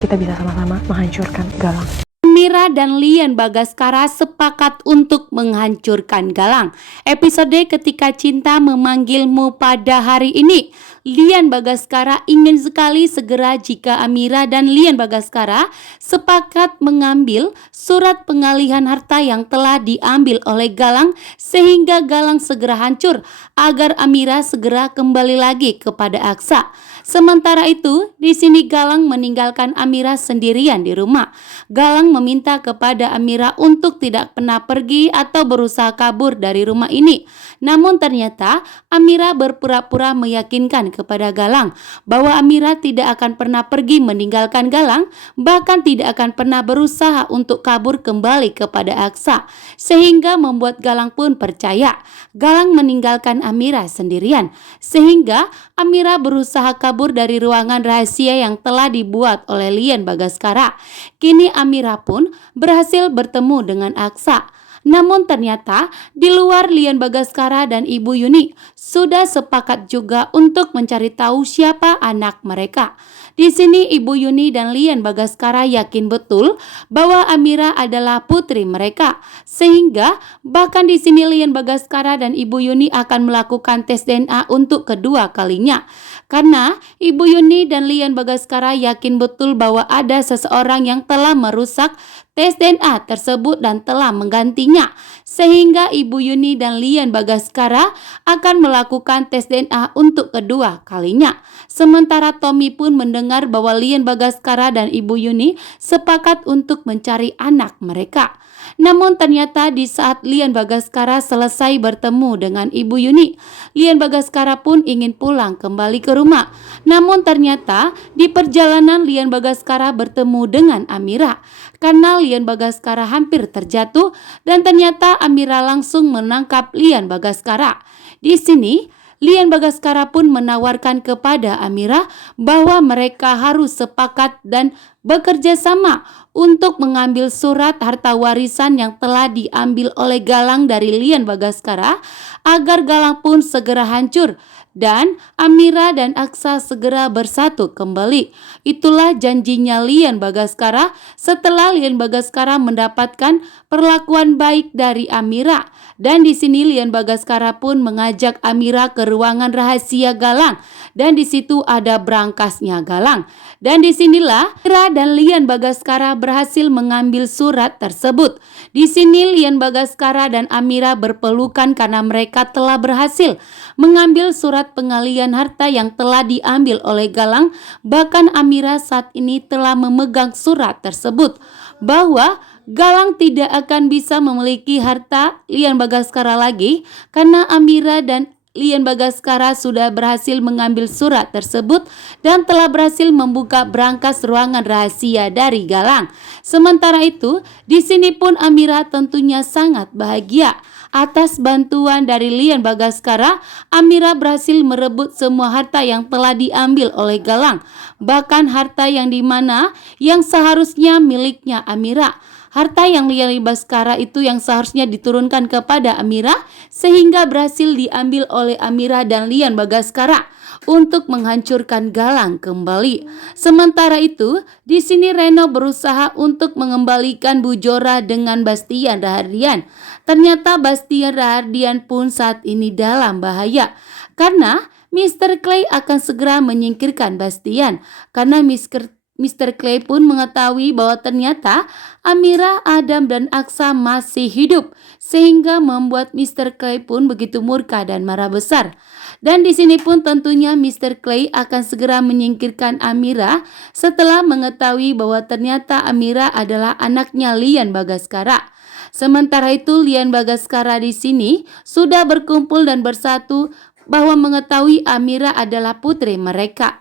kita bisa sama-sama menghancurkan Galang. Amira dan Lian Bagaskara sepakat untuk menghancurkan Galang. Episode Ketika Cinta Memanggilmu pada hari ini. Lian Bagaskara ingin sekali segera jika Amira dan Lian Bagaskara sepakat mengambil surat pengalihan harta yang telah diambil oleh Galang sehingga Galang segera hancur agar Amira segera kembali lagi kepada Aksa. Sementara itu, di sini Galang meninggalkan Amira sendirian di rumah. Galang meminta kepada Amira untuk tidak pernah pergi atau berusaha kabur dari rumah ini. Namun ternyata Amira berpura-pura meyakinkan kepada Galang bahwa Amira tidak akan pernah pergi meninggalkan Galang, bahkan tidak akan pernah berusaha untuk kabur kembali kepada Aksa, sehingga membuat Galang pun percaya. Galang meninggalkan Amira sendirian, sehingga Amira berusaha kabur dari ruangan rahasia yang telah dibuat oleh Lian Bagaskara. Kini Amira pun berhasil bertemu dengan Aksa. Namun ternyata di luar Lian Bagaskara dan Ibu Yuni sudah sepakat juga untuk mencari tahu siapa anak mereka. Di sini Ibu Yuni dan Lian Bagaskara yakin betul bahwa Amira adalah putri mereka, sehingga bahkan di sini Lian Bagaskara dan Ibu Yuni akan melakukan tes DNA untuk kedua kalinya. Karena Ibu Yuni dan Lian Bagaskara yakin betul bahwa ada seseorang yang telah merusak tes DNA tersebut dan telah menggantinya, sehingga Ibu Yuni dan Lian Bagaskara akan melakukan tes DNA untuk kedua kalinya. Sementara Tommy pun mendengar bahwa Lian Bagaskara dan Ibu Yuni sepakat untuk mencari anak mereka. Namun ternyata di saat Lian Bagaskara selesai bertemu dengan Ibu Yuni, Lian Bagaskara pun ingin pulang kembali ke rumah. Namun ternyata di perjalanan Lian Bagaskara bertemu dengan Amira. Karena Lian Bagaskara hampir terjatuh dan ternyata Amira langsung menangkap Lian Bagaskara. Di sini Lian Bagaskara pun menawarkan kepada Amira bahwa mereka harus sepakat dan bekerja sama untuk mengambil surat harta warisan yang telah diambil oleh Galang dari Lian Bagaskara agar Galang pun segera hancur dan Amira dan Aksa segera bersatu kembali. Itulah janjinya Lian Bagaskara setelah Lian Bagaskara mendapatkan perlakuan baik dari Amira. Dan di sini Lian Bagaskara pun mengajak Amira ke ruangan rahasia Galang dan di situ ada berangkasnya Galang. Dan disinilah Amira dan Lian Bagaskara berhasil mengambil surat tersebut. Di sini Lian Bagaskara dan Amira berpelukan karena mereka telah berhasil mengambil surat pengalihan harta yang telah diambil oleh Galang. Bahkan Amira saat ini telah memegang surat tersebut bahwa Galang tidak akan bisa memiliki harta Lian Bagaskara lagi karena Amira dan Lian Bagaskara sudah berhasil mengambil surat tersebut dan telah berhasil membuka berangkas ruangan rahasia dari Galang. Sementara itu, di sini pun Amira tentunya sangat bahagia. Atas bantuan dari Lian Bagaskara, Amira berhasil merebut semua harta yang telah diambil oleh Galang. Bahkan harta yang dimana yang seharusnya miliknya Amira. Harta yang Lian Bagaskara itu yang seharusnya diturunkan kepada Amira sehingga berhasil diambil oleh Amira dan Lian Bagaskara untuk menghancurkan Galang kembali. Sementara itu, di sini Reno berusaha untuk mengembalikan Bu Jora dengan Bastian Rahardian. Ternyata Bastian Rahardian pun saat ini dalam bahaya karena Mr. Clay akan segera menyingkirkan Bastian karena Mr. Clay pun mengetahui bahwa ternyata Amira, Adam, dan Aksa masih hidup sehingga membuat Mr. Clay pun begitu murka dan marah besar. Dan di sini pun tentunya Mr. Clay akan segera menyingkirkan Amira setelah mengetahui bahwa ternyata Amira adalah anaknya Lian Bagaskara. Sementara itu Lian Bagaskara di sini sudah berkumpul dan bersatu bahwa mengetahui Amira adalah putri mereka.